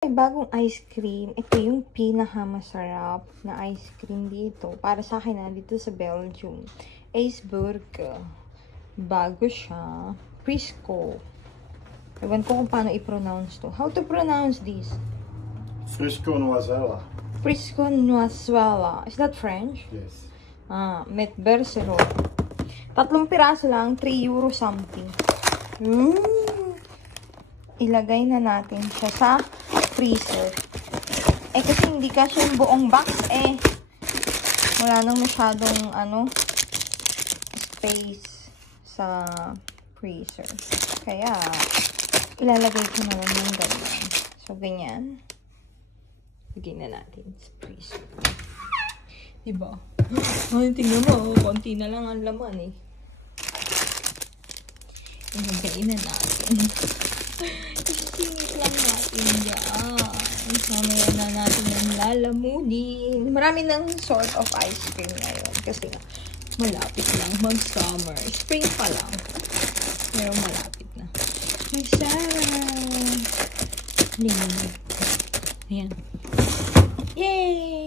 May bagong ice cream. Ito yung pinakamasarap na ice cream dito. Para sa akin na dito sa Belgium. Iceberg. Bago siya. Frisco. Ewan ko kung paano i-pronounce to. How to pronounce this? Frisco Noisella. Frisco Noisella. Is that French? Yes. Met Bercero. 3 piraso lang. 3 euro something. Ilagay na natin siya sa freezer. Kasi hindi kasi yung buong box wala nang masyadong space sa freezer. Kaya ilalagay ko na lang yung ganyan. So ganyan. Lagay na natin sa freezer. Diba? Tingnan mo, konti na lang ang laman Ilagay na natin. Isingit lang natin dyan. Mamaya na natin yung lalamunin. Marami ng sort of ice cream ngayon. Kasi nga, malapit lang mag-summer. Spring pa lang. Pero malapit na. Masarap! Ayan. Yay!